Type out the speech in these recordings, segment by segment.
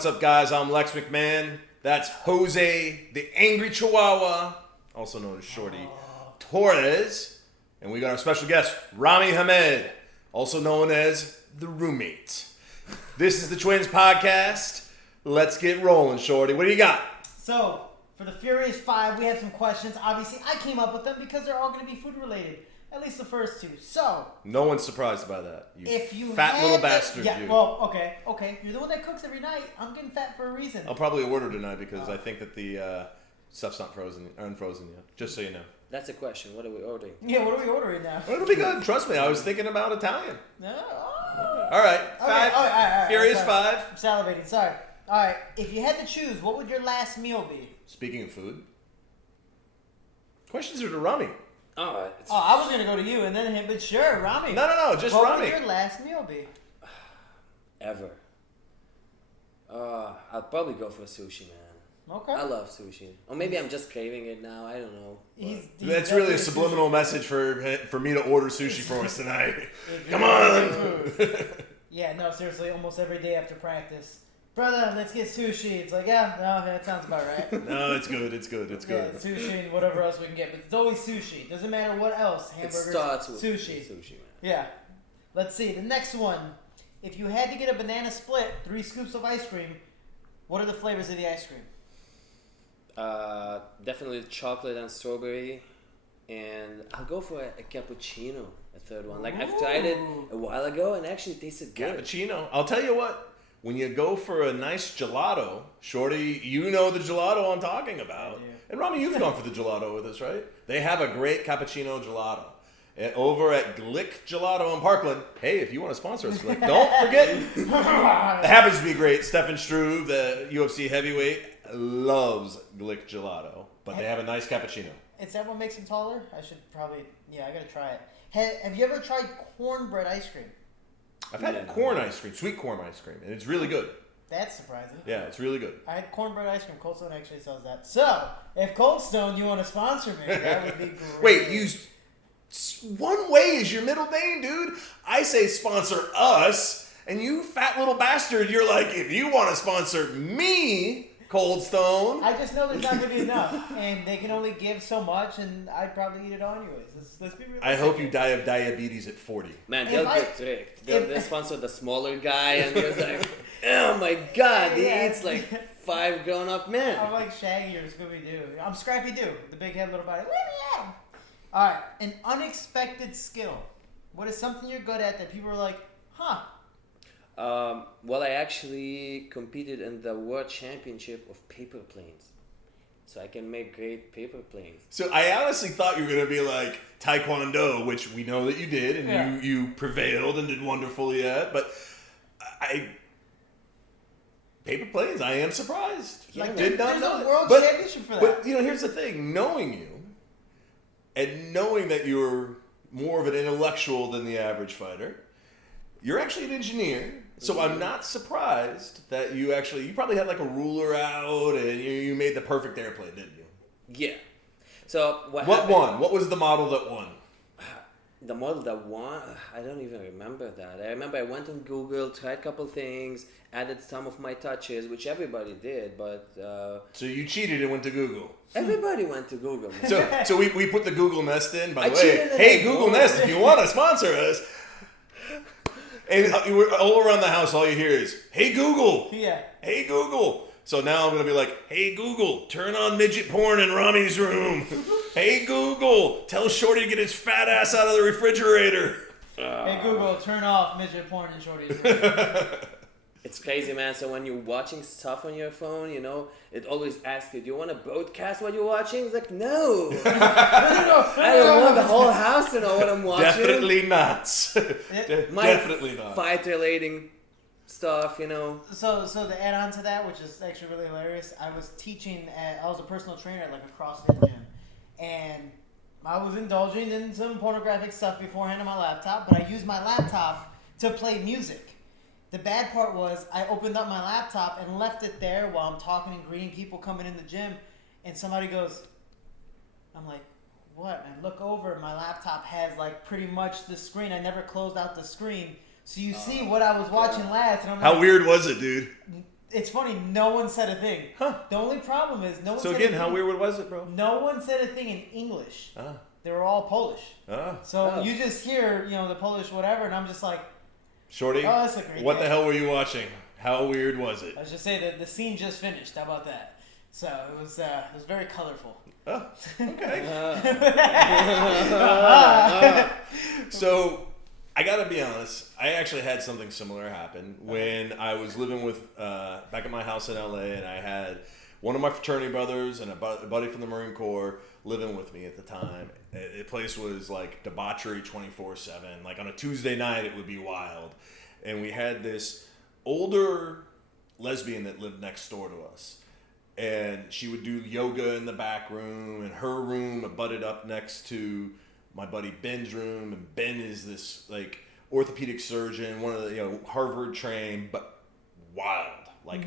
What's up, guys? I'm Lex McMahon. That's Jose, the Angry Chihuahua, also known as Shorty Torres. And we got our special guest, Rami Hamed, also known as the Roommate. This is the Twins Podcast. Let's get rolling, Shorty. What do you got? So, for the Furious 5, we have some questions. Obviously, I came up with them because they're all going to be food-related. At least the first two. So, No one's surprised by that. if you fat little bastard, yeah, you. well, okay. You're the one that cooks every night. I'm getting fat for a reason. I'll probably order tonight because I think that the stuff's not unfrozen yet. Just so you know. That's a question. What are we ordering? Yeah, what are we ordering now? Well, it'll be good. Trust me. I was thinking about Italian. No. All right. All right. Furious Sorry. 5. I'm salivating. Sorry. All right. If you had to choose, what would your last meal be? Speaking of food, questions are to Rami. Oh, I was going to go to you and then him, but sure, Rami. No, just what Rami. What would your last meal be? ever. I'll probably go for sushi, man. Okay. I love sushi. Or maybe I'm just craving it now. I don't know. He's That's really a definitely subliminal message for me to order sushi for us tonight. Come on. Yeah, no, seriously, almost every day after practice. Brother, let's get sushi. It's like, yeah, no, that sounds about right. No, it's good. It's good. Yeah, sushi and whatever else we can get. But it's always sushi. Doesn't matter what else. It Hamburgers, starts with sushi. Sushi, man. Yeah. Let's see. The next one. If you had to get a banana split, 3 scoops of ice cream, what are the flavors of the ice cream? Definitely chocolate and strawberry. And I'll go for a cappuccino, a third one. Like, I've tried it a while ago and actually it tasted good. Cappuccino. I'll tell you what. When you go for a nice gelato, Shorty, you know the gelato I'm talking about. Yeah. And Rami, you've gone for the gelato with us, right? They have a great cappuccino gelato. And over at Glick Gelato in Parkland. Hey, if you want to sponsor us, Glick, don't forget. It happens to be great. Stefan Struve, the UFC heavyweight, loves Glick Gelato. But they have a nice cappuccino. Is that what makes them taller? I should probably, I gotta try it. Have you ever tried cornbread ice cream? I've had corn ice cream, sweet corn ice cream, and it's really good. That's surprising. Yeah, it's really good. I had cornbread ice cream. Cold Stone actually sells that. So, if Cold Stone, you want to sponsor me, that would be great. Wait, one way is your middle name, dude. I say sponsor us, and you fat little bastard, you're like, if you want to sponsor me, Cold Stone. I just know there's not going to be enough, and they can only give so much, and I'd probably eat it all anyways. Let's be realistic. I hope you die of diabetes at 40. Man, If they'll I- get tricked. They'll sponsor the smaller guy and he was like, oh my god, he Yeah. eats like 5 grown-up men. I'm like Shaggy or Scooby-Doo. I'm Scrappy Doo, the big head, little body. Let me out. All right, an unexpected skill. What is something you're good at that people are like, huh? Well, I actually competed in the World Championship of paper planes. So I can make great paper planes. So I honestly thought you were going to be like Taekwondo, which we know that you did, and you prevailed and did wonderfully at, but paper planes, I am surprised. Yeah, I like, did not there's know a that. world But- championship for that. But, here's the thing. Knowing you, and knowing that you're more of an intellectual than the average fighter, you're actually an engineer. So I'm not surprised that you probably had like a ruler out and you made the perfect airplane, didn't you? Yeah. So what What happened? won? What was the model that won? The model that won, I don't even remember that. I remember I went on Google, tried a couple things, added some of my touches, which everybody did, but So you cheated and went to Google. everybody went to Google. Man. So we put the Google Nest in. By the I way, cheated and hey I Google won. Nest, if you want to sponsor us. And all around the house, all you hear is, "Hey Google, Yeah. hey Google." So now I'm gonna be like, "Hey Google, turn on midget porn in Rami's room." Hey Google, tell Shorty to get his fat ass out of the refrigerator. Hey Google, turn off midget porn and shorties. It's crazy, man. So when you're watching stuff on your phone, it always asks you, do you want to broadcast what you're watching? It's like, no. I don't want the whole house to know what I'm watching. Definitely not. My Definitely not. fight-relating stuff, So to add on to that, which is actually really hilarious, I was I was a personal trainer at like a CrossFit gym, and I was indulging in some pornographic stuff beforehand on my laptop, but I used my laptop to play music. The bad part was I opened up my laptop and left it there while I'm talking and greeting people coming in the gym, and somebody goes, I'm like, what? And I look over, my laptop has like pretty much the screen. I never closed out the screen. So you see what I was watching last, and I'm How like, weird was it, dude? it's funny. No one said a thing. Huh. The only problem is no one. So said again, a how thing. weird was it, bro? No one said a thing in English. Ah. They were all Polish. Ah. So you just hear, the Polish whatever, and I'm just like, Shorty, oh, that's a great what game. the hell were you watching? How weird was it? I was just saying that the scene just finished. How about that? So it was very colorful. Oh, okay. So, I gotta be honest, I actually had something similar happen when I was living with, back at my house in LA, and I had one of my fraternity brothers and a buddy from the Marine Corps living with me at the time. The place was like debauchery 24/7. Like on a Tuesday night, it would be wild. And we had this older lesbian that lived next door to us. And she would do yoga in the back room, and her room abutted up next to my buddy Ben's room. And Ben is this like orthopedic surgeon, one of the Harvard trained, but wild, like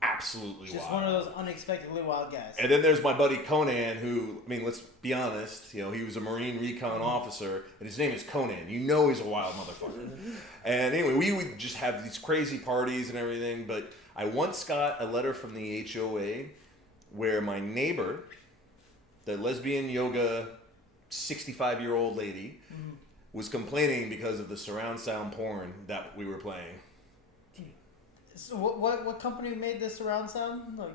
absolutely Just wild. one of those unexpectedly wild guys. And then there's my buddy Conan, who, I mean, let's be honest, he was a Marine recon officer, and his name is Conan. You know he's a wild motherfucker. And anyway, we would just have these crazy parties and everything, but I once got a letter from the HOA where my neighbor, the lesbian yoga 65-year-old lady, was complaining because of the surround sound porn that we were playing. So what company made this surround sound? Like,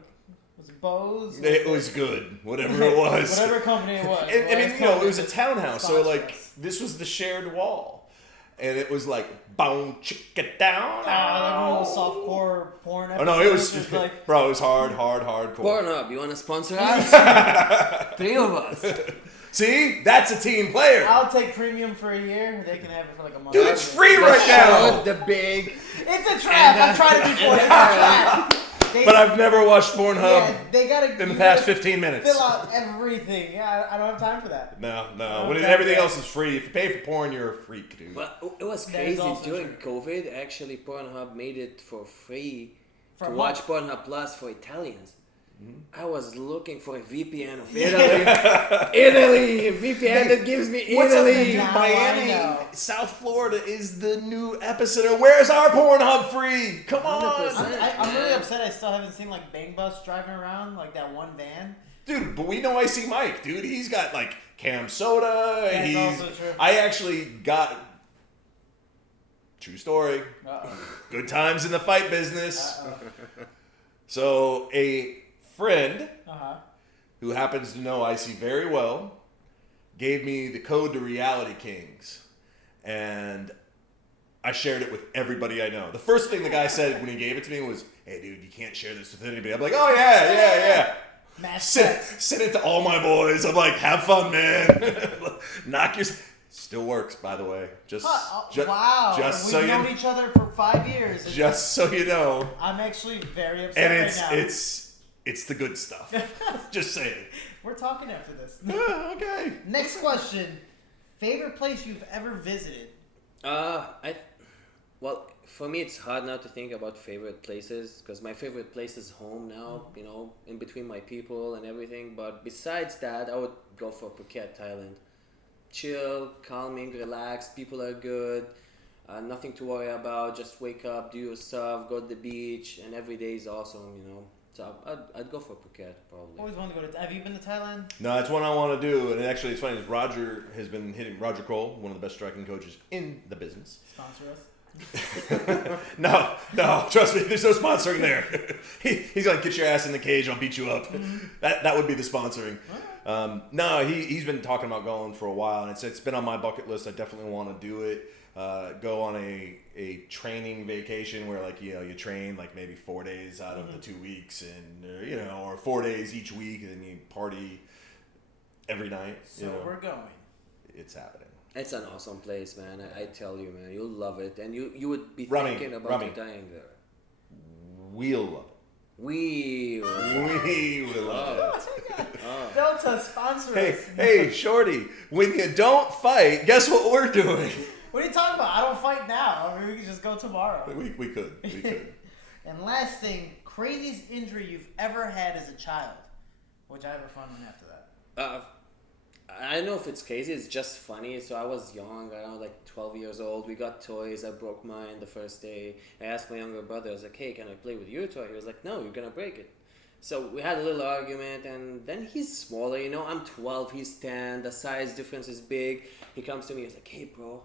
was it Bose? It was good, whatever it was. Whatever company it was. I mean, it was a townhouse, so like Sponsor us. this was the shared wall, and it was like boom, chicka down. Like one of those softcore porn Oh episodes. no, it was just like, bro. It was hardcore. Pornhub, you want to sponsor us? 3 of us. See, that's a team player. I'll take premium for a year. They can have it for like a month. Dude, it's free right now. The big. It's a trap. I'm trying to be for it. It's a trap. But I've never watched Pornhub Yeah, they gotta. in the you past gotta 15 minutes. Fill out everything. Yeah, I don't have time for that. No. Oh, When okay. everything else is free, if you pay for porn, you're a freak, dude. But it was That is crazy also during COVID. Actually, Pornhub made it for free For to a watch month. Pornhub Plus for Italians. Mm-hmm. I was looking for a VPN of Italy. Italy, a VPN that gives me What's up Italy. in now? I Miami, know. South Florida is the new epicenter. Where's our Pornhub free? Come on. 100%. I'm really upset. I still haven't seen like Bang Bus driving around like that one van. Dude, but we know I See Mike, dude. He's got like Cam Soda. That's also true. I actually got true story. Uh-oh. Good times in the fight business. Uh-oh. So a friend Uh-huh. who happens to know I See very well gave me the code to Reality Kings, and I shared it with everybody I know. The first thing the guy said when he gave it to me was, "Hey, dude, you can't share this with anybody." I'm like, "Oh yeah." Match Send sex. it to all my boys. I'm like, "Have fun, man." Knock your. Still works, by the way. Just, Wow. Just We've so known you, each other for 5 years. just so you know. I'm actually very upset And right now. it's the good stuff. Just saying. We're talking after this. Okay. Next question. Favorite place you've ever visited? Well, for me, it's hard now to think about favorite places because my favorite place is home now. You know, in between my people and everything. But besides that, I would go for Phuket, Thailand. Chill, calming, relaxed. People are good. Nothing to worry about. Just wake up, do your stuff, go to the beach, and every day is awesome. You know. So I'd go for Phuket probably. Always wanted to go to. Have you been to Thailand? No, that's one I want to do. And actually, it's funny. Roger has been hitting Roger Cole, one of the best striking coaches in the business. Sponsor us. No, trust me, there's no sponsoring there. He's like, get your ass in the cage, I'll beat you up. That would be the sponsoring. No, he's been talking about going for a while, and it's been on my bucket list. I definitely want to do it. Go on a training vacation where you train like maybe 4 days out of the 2 weeks, and or 4 days each week, and then you party every night. So we're going. It's happening. It's an awesome place, man. I tell you, man, you'll love it, and you would be Rami, thinking about dying there. We'll love it. We will love it. Delta, sponsor us. Hey, Shorty, when you don't fight, guess what we're doing? What are you talking about? I don't fight now. I mean, we can just go tomorrow. We could. And last thing, craziest injury you've ever had as a child. Which I have a fun one after that. I don't know if it's crazy. It's just funny. So I was young. I was like 12 years old. We got toys. I broke mine the first day. I asked my younger brother. I was like, "Hey, can I play with your toy?" He was like, "No, you're gonna break it." So we had a little argument, and then he's smaller. You know, I'm 12. He's 10. The size difference is big. He comes to me. He's like, "Hey, bro,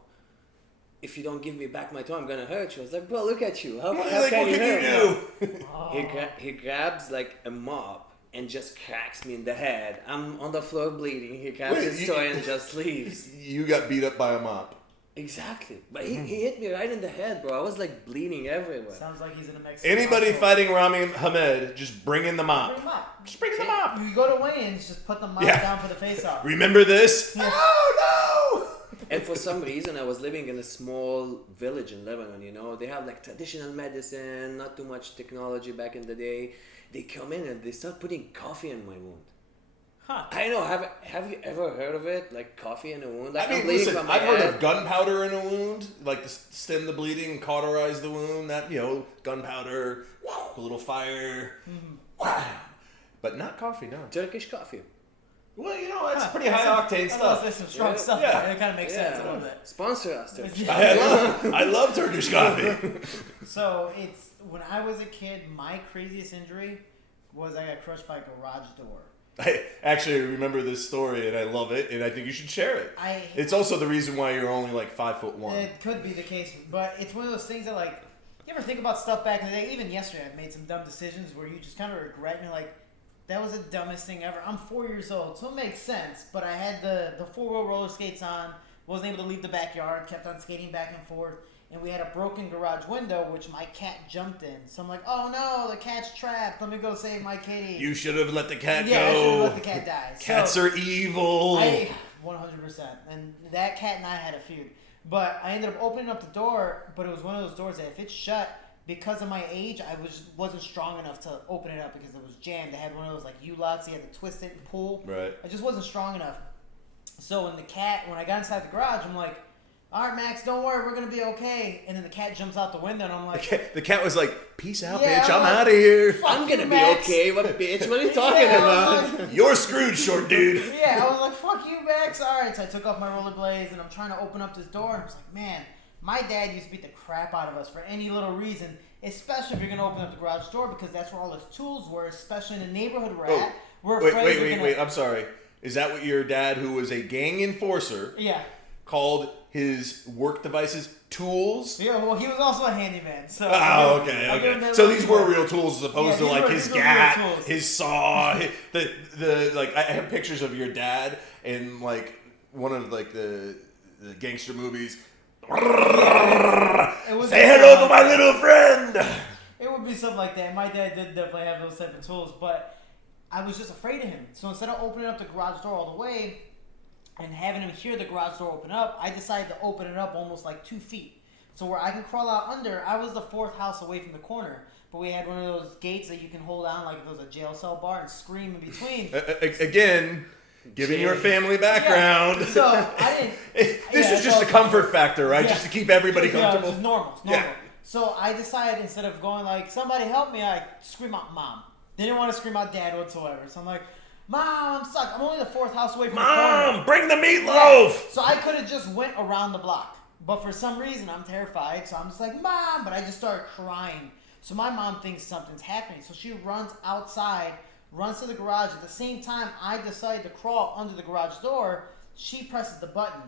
if you don't give me back my toy, I'm gonna hurt you." I was like, "Bro, look at you. How Like, can what you can hurt you me?" do? He grabs like a mop and just cracks me in the head. I'm on the floor bleeding. He grabs Wait, his toy and just leaves. You got beat up by a mop. Exactly. But he hit me right in the head, bro. I was like bleeding everywhere. Sounds like he's in a Mexican Anybody household. fighting Rami Hamed, just bring in the mop. Bring him up. Just bring in the mop. You go to weigh-ins, just put the mop Yeah. down for the face-off. Remember this? Yeah. Oh And for some reason, I was living in a small village in Lebanon, you know. They have like traditional medicine, not too much technology back in the day. They come in and they start putting coffee in my wound. Huh. I know, have you ever heard of it? Like coffee in a wound? no! Like I mean, I'm bleeding listen, from my I've heard head. of gunpowder in a wound, like to stem the bleeding, cauterize the wound. That, you know, gunpowder, a little fire, but not coffee. No. Turkish coffee. Well, you know, that's Huh. pretty high octane There's stuff. some strong Yeah. stuff. Yeah. There. It kind of makes sense a little bit. Sponsor us, Turkish Yeah. coffee. I love Turkish coffee. So it's when I was a kid, my craziest injury was I got crushed by a garage door. I actually remember this story, and I love it, and I think you should share it. It's also the reason why you're only like 5'1". It could be the case, but it's one of those things that, like, you ever think about stuff back in the day? Even yesterday, I made some dumb decisions where you just kind of regret, and you're like, that was the dumbest thing ever. I'm 4 years old, so it makes sense, but I had the four-wheel roller skates on, wasn't able to leave the backyard, kept on skating back and forth, and we had a broken garage window, which my cat jumped in. So I'm like, oh no, the cat's trapped. Let me go save my kitty. You should have let the cat yeah, I should go. have let the cat die. Cats So- are evil. 100%. And that cat and I had a feud. But I ended up opening up the door, but it was one of those doors that if it's shut, because of my age, I wasn't strong enough to open it up because it was jammed. I had one of those like U-locks, you had to twist it and pull. Right. I just wasn't strong enough. So when I got inside the garage, I'm like, all right, Max, don't worry, we're going to be okay. And then the cat jumps out the window, and I'm like, The cat was like, peace out, Yeah, bitch, I'm I'm like, out of here. fuck I'm you, gonna be Max. okay. What bitch? What are you talking Yeah, about? I was like, You're screwed, short dude. yeah, I was like, fuck you, Max. All right, so I took off my rollerblades, and I'm trying to open up this door. And I was like, man, my dad used to beat the crap out of us for any little reason, especially if you're going to open up the garage door, because that's where all his tools were, especially in the neighborhood we're at. We're afraid we're gonna... Wait, I'm sorry. Is that what your dad, who was a gang enforcer, Yeah. called his work devices tools? Yeah, well, he was also a handyman, so... Oh, I'll give him okay. that So little these were support. real tools as opposed Yeah, to like these his were real gat, tools. his saw, the like. I have pictures of your dad in like one of like the gangster movies. It was Say hello to my little friend. It would be something like that. My dad did definitely have those type of tools, but I was just afraid of him. So instead of opening up the garage door all the way and having him hear the garage door open up, I decided to open it up almost like 2 feet. So where I can crawl out under, I was the fourth house away from the corner. But we had one of those gates that you can hold on like if it was a jail cell bar and scream in between. Again, giving your family background. Yeah. So I didn't... This yeah, is just a so- comfort factor, right? Yeah. Just to keep everybody Yeah, comfortable. it's normal. It's normal. Yeah. So I decided instead of going like, somebody help me, I scream out mom. Didn't want to scream out dad whatsoever. So I'm like, Mom, I'm stuck. I'm only the fourth house away from the Mom, corner. bring the Yeah. meatloaf. So I could have just went around the block. But for some reason, I'm terrified. So I'm just like, Mom. But I just started crying. So my mom thinks something's happening. So she runs outside, runs to the garage. At the same time, I decide to crawl under the garage door. She presses the button.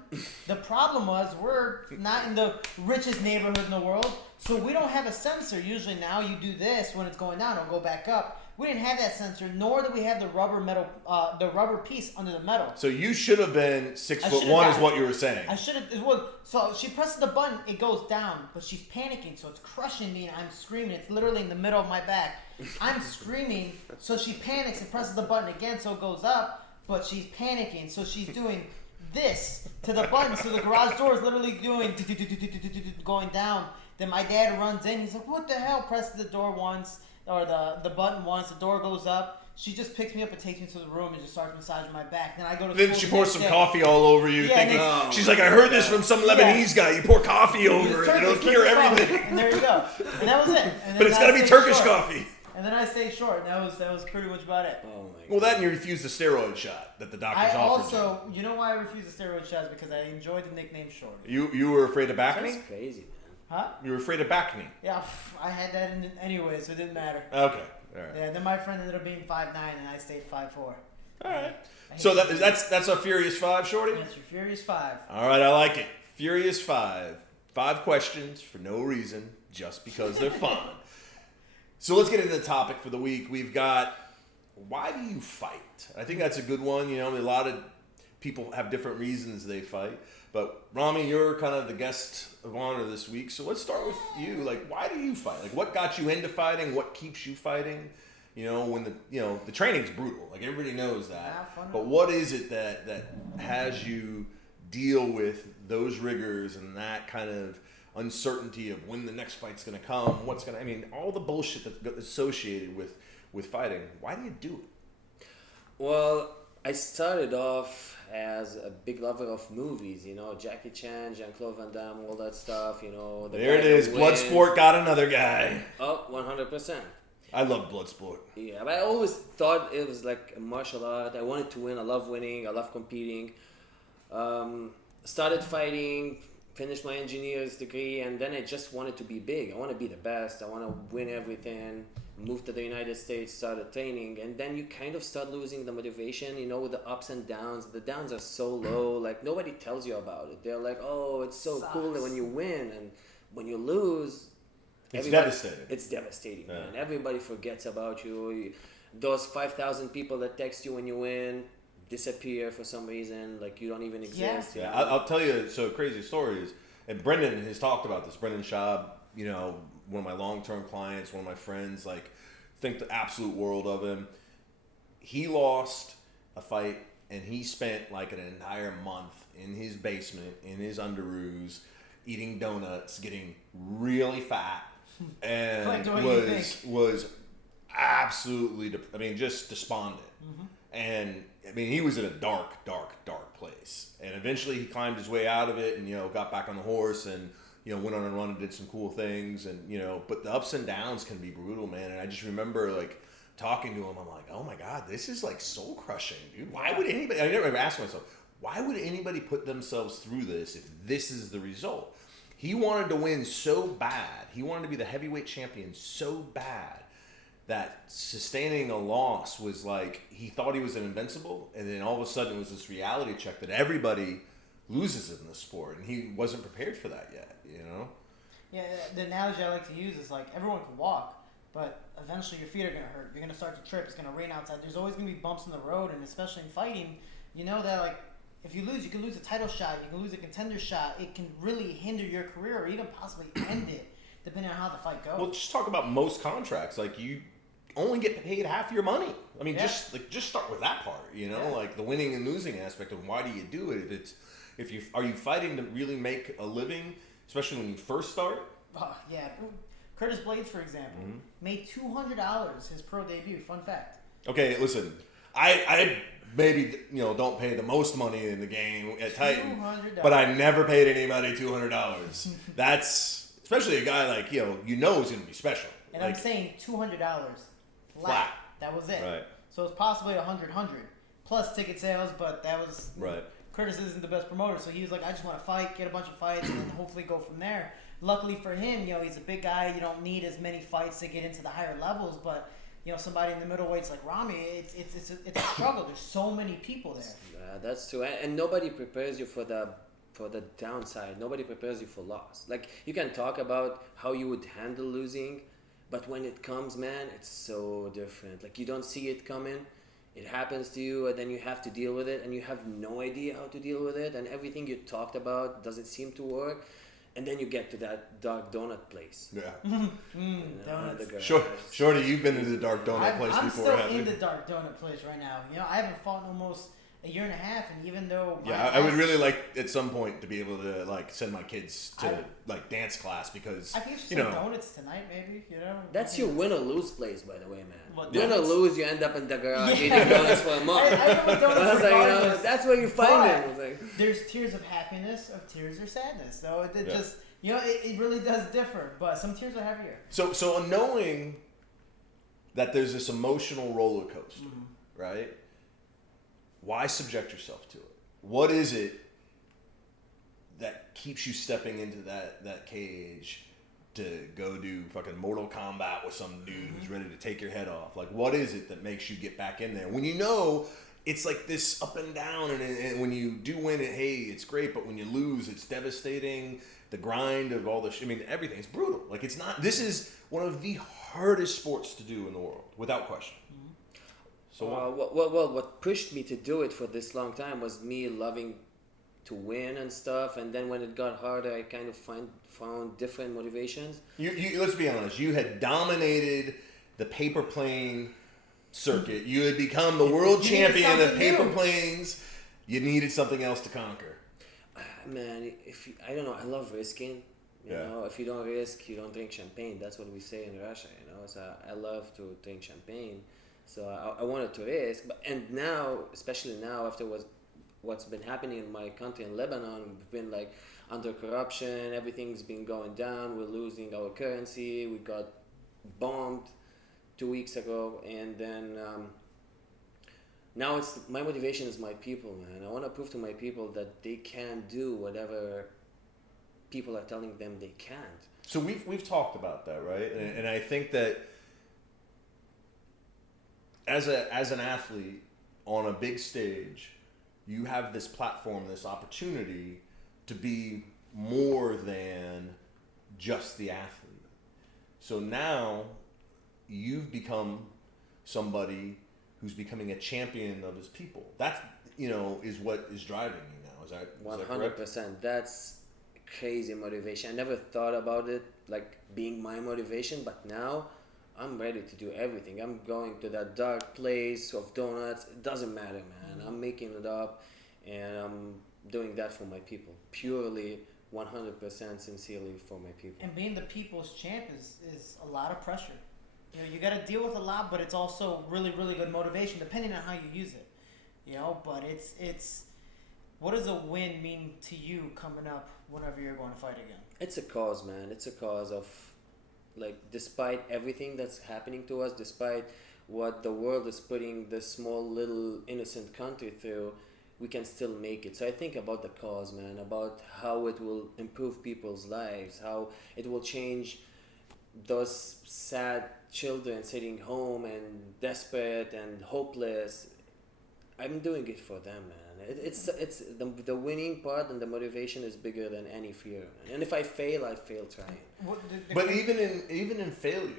The problem was we're not in the richest neighborhood in the world, so we don't have a sensor. Usually now you do this when it's going down, it'll go back up. We didn't have that sensor, nor did we have the rubber piece under the metal. So you should have been 6'1" should've is got what it. you were saying. I should have. So she presses the button, it goes down, but she's panicking, so it's crushing me, and I'm screaming. It's literally in the middle of my back. I'm screaming, so she panics and presses the button again, so it goes up, but she's panicking, so she's doing this to the button, so the garage door is literally doing going down. Then my dad runs in. He's like, "What the hell?" Presses the door once, or the button once. The door goes up. She just picks me up and takes me to the room and just starts massaging my back. Then I go to Then school she the pours next some day. coffee all over you, Yeah, thinking, no. she's like, I heard this from some Lebanese guy. You pour coffee over it, Turkish, it'll cure Turkish coffee. everything. And there you go. And that was it. And then But it's got to be that's Turkish short. coffee. And then I stayed short. And that was pretty much about it. Oh my god. Well, that and you refused the steroid shot that the doctors I offered also, you know why I refused the steroid shots? Because I enjoyed the nickname Shorty. you were afraid of back knee? That's crazy, man. Huh? You were afraid of back knee. Yeah, I had that in anyway, so it didn't matter. Okay. All right. Yeah, then my friend ended up being 5'9", and I stayed 5'4". All right. So that's a Furious 5, Shorty? That's your Furious 5. All right, I like it. Furious 5. 5 questions for no reason, just because they're fun. So let's get into the topic for the week. We've got, why do you fight? I think that's a good one. You know, a lot of people have different reasons they fight. But Rami, you're kind of the guest of honor this week. So let's start with you. Like, why do you fight? Like, what got you into fighting? What keeps you fighting? You know, when the training's brutal. Like, everybody knows that. But what is it that has you deal with those rigors and that kind of uncertainty of when the next fight's going to come, all the bullshit that's associated with fighting? Why do you do it? Well, I started off as a big lover of movies, you know, Jackie Chan, Jean-Claude Van Damme, all that stuff, you know. There it is. Bloodsport got another guy. Oh, 100%. I love Bloodsport. Yeah, but I always thought it was like a martial art. I wanted to win. I love winning. I love competing. Started fighting, finished my engineer's degree, and then I just wanted to be big. I want to be the best. I want to win everything. Moved to the United States, started training, and then you kind of start losing the motivation, you know, with the ups and downs. The downs are so low, like nobody tells you about it. They're like, oh, it's so cool when you win, and when you lose, it's devastating. It's devastating, yeah. Man. Everybody forgets about you. Those 5,000 people that text you when you win disappear for some reason, like you don't even exist. Yeah, I'll tell you, so crazy stories, and Brendan has talked about this. Brendan Schaub, you know, one of my long-term clients, one of my friends, like, think the absolute world of him. He lost a fight, and he spent like an entire month in his basement, in his underoos, eating donuts, getting really fat, and was absolutely, just despondent. Mm-hmm. And I mean, he was in a dark place. And eventually he climbed his way out of it and, you know, got back on the horse and, you know, went on a run and did some cool things. And, you know, but the ups and downs can be brutal, man. And I just remember, like, talking to him, I'm like, oh my God, this is like soul crushing, dude. Why would anybody, I never asked myself, why would anybody put themselves through this if this is the result? He wanted to win so bad. He wanted to be the heavyweight champion so bad that sustaining a loss was like, he thought he was an invincible, and then all of a sudden it was this reality check that everybody loses in this sport, and he wasn't prepared for that yet, you know? Yeah, the analogy I like to use is like, everyone can walk, but eventually your feet are going to hurt. You're going to start to trip. It's going to rain outside. There's always going to be bumps in the road, and especially in fighting, you know that, like, if you lose, you can lose a title shot, you can lose a contender shot. It can really hinder your career or even possibly end it, depending on how the fight goes. Well, just talk about most contracts. Like, you only get paid half your money. I mean, just start with that part, you know, like the winning and losing aspect of why do you do it? Are you fighting to really make a living, especially when you first start? Oh, yeah. Curtis Blades, for example, made $200 his pro debut. Fun fact. Okay, listen, I maybe, you know, don't pay the most money in the game at Titan, but I never paid anybody $200. That's, especially a guy like, you know is going to be special. And like, I'm saying $200 flat. That was it. Right. So it's possibly 100 plus ticket sales, but that was right. Curtis isn't the best promoter, so he was like, I just want to fight, get a bunch of fights, and then hopefully go from there. Luckily for him, you know, he's a big guy. You don't need as many fights to get into the higher levels, but you know, somebody in the middleweights like Rami, it's a struggle. There's so many people there. That's true, and nobody prepares you for the downside. Nobody prepares you for loss. Like, you can talk about how you would handle losing, but when it comes, man, it's so different. Like, you don't see it coming. It happens to you, and then you have to deal with it, and you have no idea how to deal with it, and everything you talked about doesn't seem to work. And then you get to that dark donut place. Yeah. Donuts. Shorty, you've been in the dark donut place I'm before, still haven't you? in the dark donut place right now. You know, I haven't fought in almost a year and a half, and even though I would really like at some point to be able to like send my kids to like dance class because I think some donuts tonight, maybe. You know, that's your win or lose place, by the way, man. What, win or lose, you end up in the garage eating donuts for a month. I know donuts regardless. That's where you find it. Like, there's tears of happiness, of tears of sadness, though. It just, you know, it really does differ. But some tears are heavier. So knowing that there's this emotional roller coaster, right? Why subject yourself to it? What is it that keeps you stepping into that cage to go do fucking Mortal Kombat with some dude who's ready to take your head off? Like, what is it that makes you get back in there when you know it's like this up and down, and when you do win it, hey, it's great, but when you lose, it's devastating. The grind of all the I mean, everything's brutal. Like, it's not. This is one of the hardest sports to do in the world, without question. So what pushed me to do it for this long time was me loving to win and stuff, and then when it got harder, I kind of found different motivations. You let's be honest. You had dominated the paper plane circuit. You had become the world champion of paper planes. You needed something else to conquer. Man, I don't know. I love risking. You know, if you don't risk, you don't drink champagne. That's what we say in Russia. You know, so I love to drink champagne. So I wanted to risk, and now, especially now, after what's been happening in my country, in Lebanon, we've been like under corruption. Everything's been going down. We're losing our currency. We got bombed 2 weeks ago, and then now it's my motivation is my people, man. I want to prove to my people that they can do whatever people are telling them they can't. So we've talked about that, right? And I think that as an athlete on a big stage, you have this platform, this opportunity to be more than just the athlete. So now you've become somebody who's becoming a champion of his people. That, is what is driving you now. Is that 100%? That's crazy motivation. I never thought about it like being my motivation, but now I'm ready to do everything. I'm going to that dark place of donuts. It doesn't matter, man. I'm making it up, and I'm doing that for my people. Purely, 100% sincerely for my people. And being the people's champ is a lot of pressure. You got to deal with a lot, but it's also really, really good motivation, depending on how you use it. But it's what does a win mean to you coming up whenever you're going to fight again? It's a cause, man. It's a cause of, like, despite everything that's happening to us, despite what the world is putting this small little innocent country through, we can still make it. So I think about the cause, man, about how it will improve people's lives, how it will change those sad children sitting home and desperate and hopeless. I'm doing it for them, man. It's the winning part, and the motivation is bigger than any fear. And if I fail, I fail trying. But even in failure,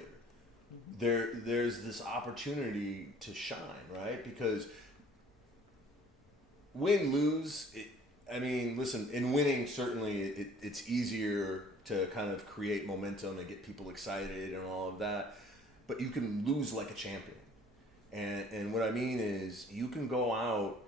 there's this opportunity to shine, right? Because win, lose. Listen. In winning, certainly it's easier to kind of create momentum and get people excited and all of that. But you can lose like a champion. And what I mean is, you can go out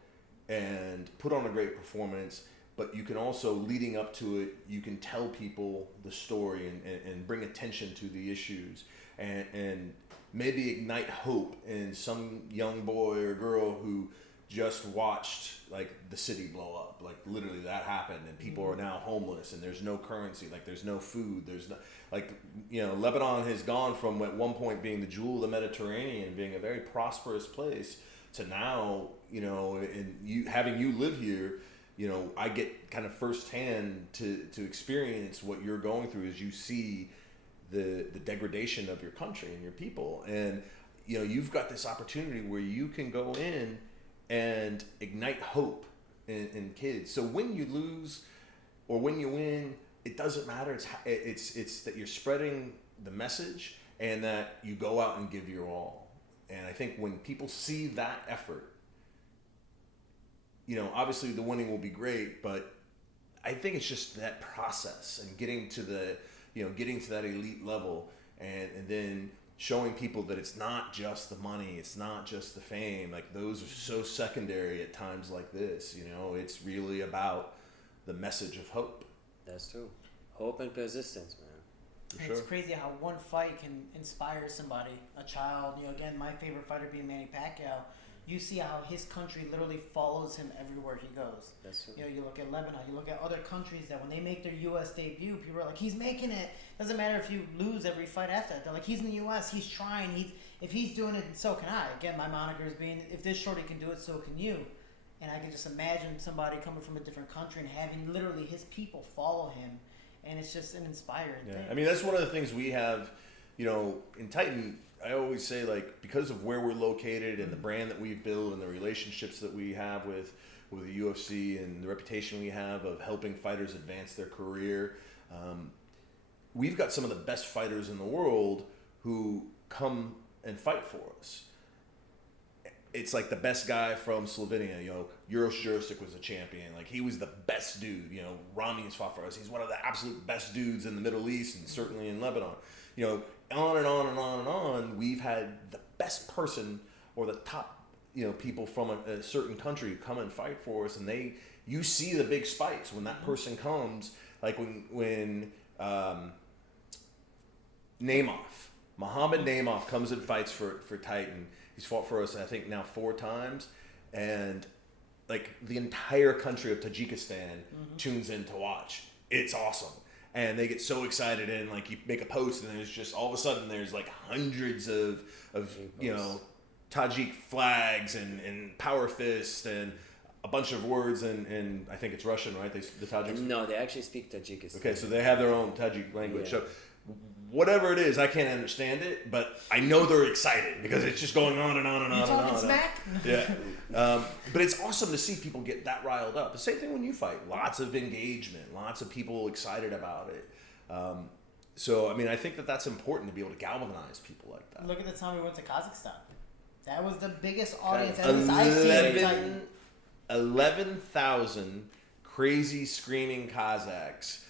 and put on a great performance, but you can also, leading up to it, you can tell people the story and bring attention to the issues and maybe ignite hope in some young boy or girl who just watched like the city blow up. Like, literally that happened, and people are now homeless, and there's no currency, like there's no food, there's no, like, Lebanon has gone from at one point being the jewel of the Mediterranean, being a very prosperous place, to now, and having you live here, I get kind of firsthand to experience what you're going through as you see the degradation of your country and your people. And, you've got this opportunity where you can go in and ignite hope in kids. So when you lose or when you win, it doesn't matter. It's that you're spreading the message and that you go out and give your all. And I think when people see that effort, obviously the winning will be great, but I think it's just that process and getting to that elite level, and then showing people that it's not just the money, it's not just the fame. Like, those are so secondary at times like this. It's really about the message of hope. That's true. Hope and persistence, man. It's crazy how one fight can inspire somebody, a child. Again, my favorite fighter being Manny Pacquiao. You see how his country literally follows him everywhere he goes. That's true. You look at Lebanon, you look at other countries that when they make their U.S. debut, people are like, he's making it. Doesn't matter if you lose every fight after that. They're like, he's in the U.S., he's trying. if he's doing it, so can I. Again, my moniker is being, if this shorty can do it, so can you. And I can just imagine somebody coming from a different country and having literally his people follow him. And it's just an inspiring thing. I mean, that's one of the things we have, in Titan. I always say, like, because of where we're located and the brand that we've built and the relationships that we have with the UFC and the reputation we have of helping fighters advance their career, we've got some of the best fighters in the world who come and fight for us. It's like the best guy from Slovenia, Uros Jurisic was a champion. Like, he was the best dude. Rami's fought for us. He's one of the absolute best dudes in the Middle East and certainly in Lebanon. On and on and on and on. We've had the best person or the top, people from a certain country come and fight for us, and you see the big spikes when that person comes. Like when Mohammed Naimov comes and fights for Titan. He's fought for us, I think, now 4 times, and like the entire country of Tajikistan tunes in to watch. It's awesome, and they get so excited, and like you make a post, and there's just all of a sudden there's like hundreds of Tajik flags and power fist and a bunch of words, and I think it's Russian, right? The Tajiks. No, they actually speak Tajikistan. Okay, so they have their own Tajik language. Yeah. So whatever it is, I can't understand it, but I know they're excited because it's just going on and on and on and on. You talking smack? Yeah. But it's awesome to see people get that riled up. The same thing when you fight. Lots of engagement, lots of people excited about it. So, I mean, I think that's important to be able to galvanize people like that. Look at the time we went to Kazakhstan. That was the biggest audience I've seen. 11,000 crazy screaming Kazakhs.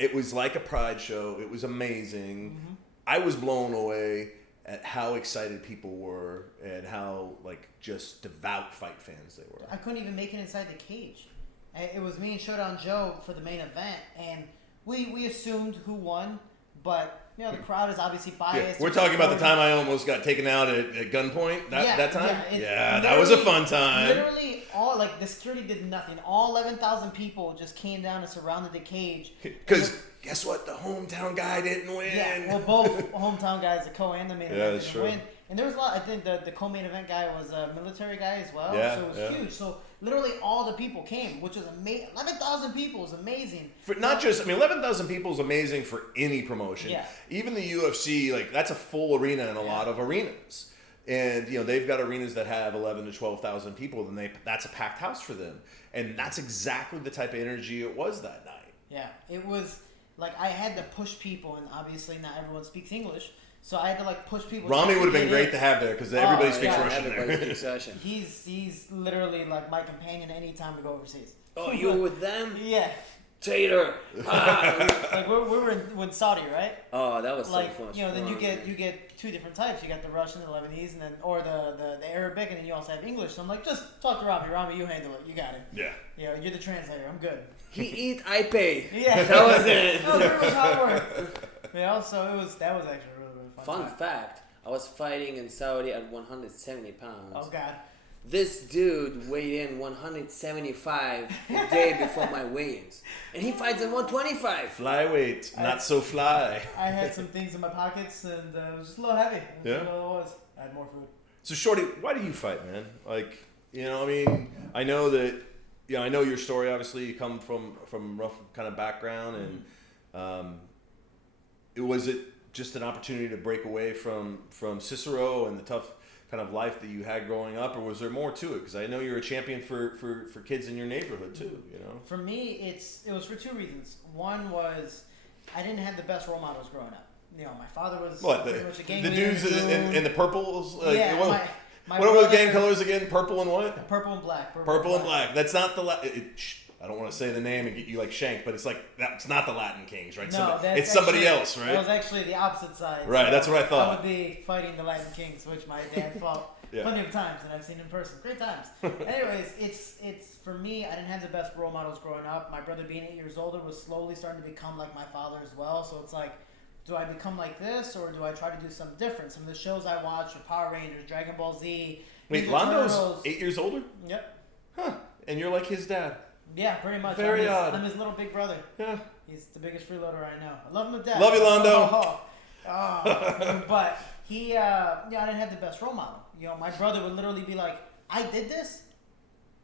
It was like a pride show. It was amazing. Mm-hmm. I was blown away at how excited people were and how just devout fight fans they were. I couldn't even make it inside the cage. It was me and Showdown Joe for the main event, and we assumed who won, but the crowd is obviously biased. Yeah. We're talking about the time I almost got taken out at gunpoint. That time. Yeah, that was a fun time. Literally, all the security did nothing. All 11,000 people just came down and surrounded the cage. Because guess what? The hometown guy didn't win. Yeah, well, both hometown guys, the co and the main event, that's didn't true. win. And there was a lot. I think the co-main event guy was a military guy as well. Yeah, so it was huge. So literally all the people came, which was amazing. 11,000 people is amazing. For not just, 11,000 people is amazing for any promotion. Yeah. Even the UFC, that's a full arena in a lot of arenas. And, they've got arenas that have 11 to 12,000 people, and that's a packed house for them. And that's exactly the type of energy it was that night. Yeah, it was I had to push people, and obviously not everyone speaks English. So I had to push people. Rami would have been great to have there because everybody speaks Russian everybody there. speaks Russian. He's literally my companion anytime we go overseas. Oh, you were with them? Yeah. Traitor. we were in Saudi, right? Oh, that was so fun. Then you get 2 different types. You got the Russian, the Lebanese, and then the Arabic, and then you also have English. So I'm just talk to Rami. Rami, you handle it. You got it. Yeah. You're the translator. I'm good. He eat, I pay. Yeah. That was it. That was pretty much how it worked. So that was actually a really fun time. Fact, I was fighting in Saudi at 170 pounds. Oh, God. This dude weighed in 175 the day before my weigh-ins. And he fights at 125. Flyweight, not so fly. I had some things in my pockets, and it was just a little heavy. That's all it was. I had more food. So, Shorty, why do you fight, man? I know that, I know your story, obviously. You come from rough kind of background, and was it just an opportunity to break away from Cicero and the tough kind of life that you had growing up, or was there more to it? Because I know you're a champion for kids in your neighborhood too. For me, it was for 2 reasons. One was I didn't have the best role models growing up. My father was pretty much a gang leader. The dudes in the purples. Yeah, what are the gang colors again? Purple and what? Purple and black. Purple and black. That's not the. I don't want to say the name and get you shanked, but it's that's not the Latin Kings, right? No, it's somebody else, right? That was actually the opposite side. Right, so that's what I thought. I would be fighting the Latin Kings, which my dad fought plenty of times, and I've seen in person. Great times. Anyways, it's for me, I didn't have the best role models growing up. My brother, being 8 years older, was slowly starting to become like my father as well. So it's do I become like this, or do I try to do something different? Some of the shows I watched were Power Rangers, Dragon Ball Z. Wait, Ninja Londo's Turtles. 8 years older? Yep. Huh. And you're like his dad. Yeah, pretty much. Very odd. I'm his little big brother. Yeah. He's the biggest freeloader I know. I love him to death. Love you, Londo. But he, I didn't have the best role model. My brother would literally be like, I did this,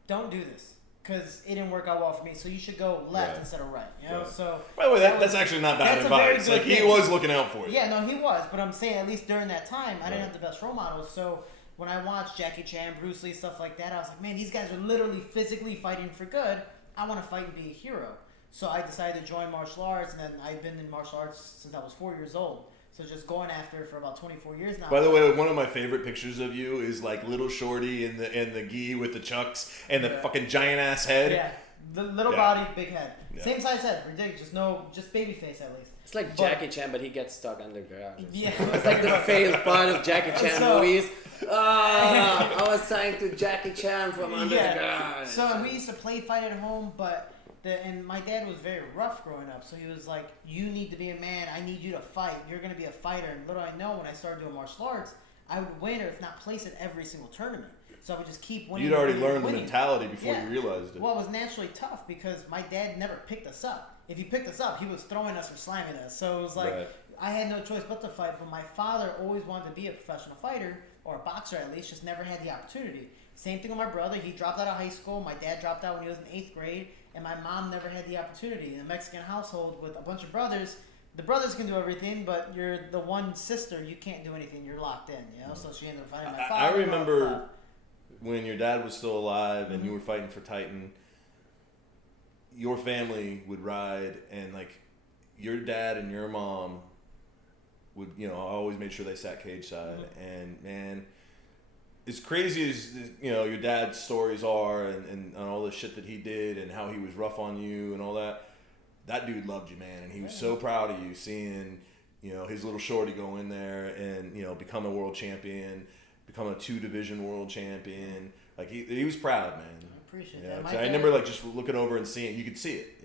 don't do this. Because it didn't work out well for me, so you should go left instead of right. Right. So. By the way, that's actually not bad advice. Like he was looking out for you. Yeah, no, he was. But I'm saying at least during that time, I didn't have the best role models. So when I watched Jackie Chan, Bruce Lee, stuff like that, I was like, man, these guys are literally physically fighting for good. I want to fight and be a hero. So I decided to join martial arts, and then I've been in martial arts since I was 4 years old. So just going after it for about 24 years now. By the way, one of my favorite pictures of you is like little Shorty in the gi with the chucks and the fucking giant ass head. Yeah, the little body, big head, same size head, ridiculous. Just baby face at least. It's like Jackie Chan, but he gets stuck underground. Yeah, it's like the failed part of Jackie Chan movies. I was trying to Jackie Chan from underground. So we used to play fight at home, but. And my dad was very rough growing up, so he was like, you need to be a man, I need you to fight, you're going to be a fighter. And little I know, when I started doing martial arts, I would win or if not place at every single tournament. So I would just keep winning. You'd already learned the mentality before you realized it. Well, it was naturally tough because my dad never picked us up. If he picked us up, he was throwing us or slamming us. So it was like, I had no choice but to fight, but my father always wanted to be a professional fighter, or a boxer at least, just never had the opportunity. Same thing with my brother. He dropped out of high school. My dad dropped out when he was in 8th grade. And my mom never had the opportunity. In a Mexican household with a bunch of brothers, the brothers can do everything, but you're the one sister, you can't do anything. You're locked in, So she ended up fighting my father. I remember when your dad was still alive and you were fighting for Titan, your family would ride, and like your dad and your mom would, always made sure they sat cage side. And man, as crazy as your dad's stories are, and all the shit that he did, and how he was rough on you, and all that dude loved you, man, and he was so proud of you, seeing his little Shorty go in there and become a world champion, become a 2-division world champion. Like he was proud, man. I appreciate that. I remember like just looking over and seeing, you could see it,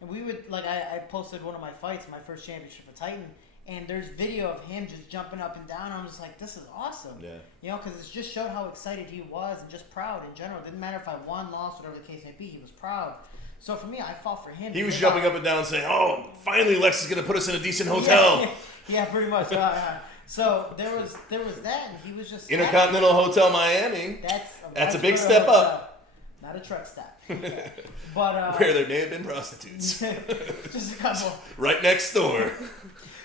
And we would I posted one of my fights, my first championship for Titan. And there's video of him just jumping up and down. I'm just like, this is awesome. Yeah. Because it just showed how excited he was and just proud in general. It didn't matter if I won, lost, whatever the case may be. He was proud. So for me, I fought for him. He was jumping up and down saying, oh, finally Lex is going to put us in a decent hotel. Yeah, pretty much. So there was that, and he was just... Intercontinental Hotel Miami. That's a big step up. Not a truck stop. But where there may have been prostitutes. Just a couple. Right next door.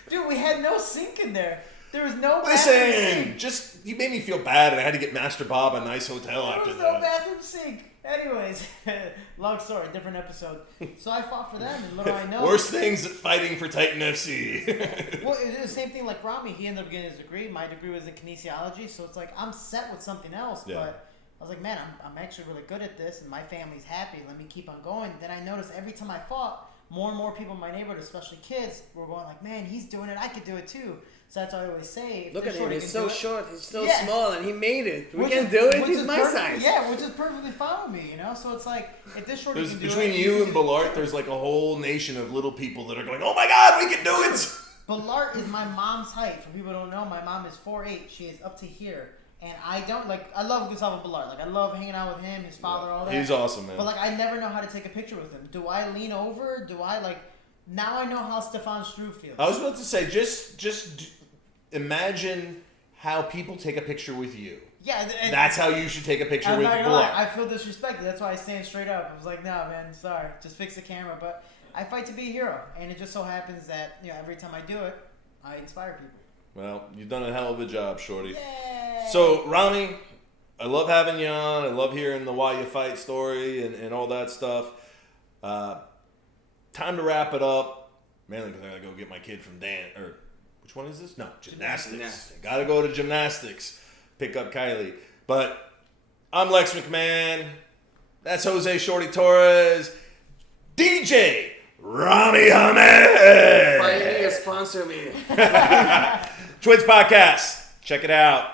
Dude, we had no sink in there. There was no bathroom sink. You made me feel bad, and I had to get Master Bob a nice hotel after that. There was no bathroom sink. Anyways, long story, different episode. So I fought for them, and little I know. Worst things at fighting for Titan FC. Well, it was the same thing like Rami. He ended up getting his degree. My degree was in kinesiology, so it's like I'm set with something else. Yeah. But I was like, man, I'm actually really good at this, and my family's happy. Let me keep on going. Then I noticed every time I fought, more and more people in my neighborhood, especially kids, were going like, man, he's doing it. I could do it too. So that's what I always say. Look at him. He's so short. He's so small, and he made it. We can do it. He's my size. Yeah, which is perfectly fine with me, So it's like, if this shorty can do it. Between you and Ballart, there's like a whole nation of little people that are going, oh my God, we can do it. Ballart is my mom's height. For people who don't know, my mom is 4'8". She is up to here. And I love Gustavo Ballart. Like, I love hanging out with him, his father, all that. He's awesome, man. But, like, I never know how to take a picture with him. Do I lean over? Now I know how Stefan Struve feels. I was about to say, just imagine how people take a picture with you. Yeah. That's how you should take a picture with Ballart. Lie. I feel disrespected. That's why I stand straight up. I was like, nah, man, sorry. Just fix the camera. But I fight to be a hero. And it just so happens that, every time I do it, I inspire people. Well, you've done a hell of a job, Shorty. Yay. So, Rami, I love having you on. I love hearing the Why You Fight story and all that stuff. Time to wrap it up. Mainly because I gotta go get my kid from which one is this? No, gymnastics. Gotta go to gymnastics. Pick up Kylie. But I'm Lex McMahon. That's Jose Shorty Torres. DJ Rami Hamed. Pioneer sponsor me. Twins Podcast. Check it out.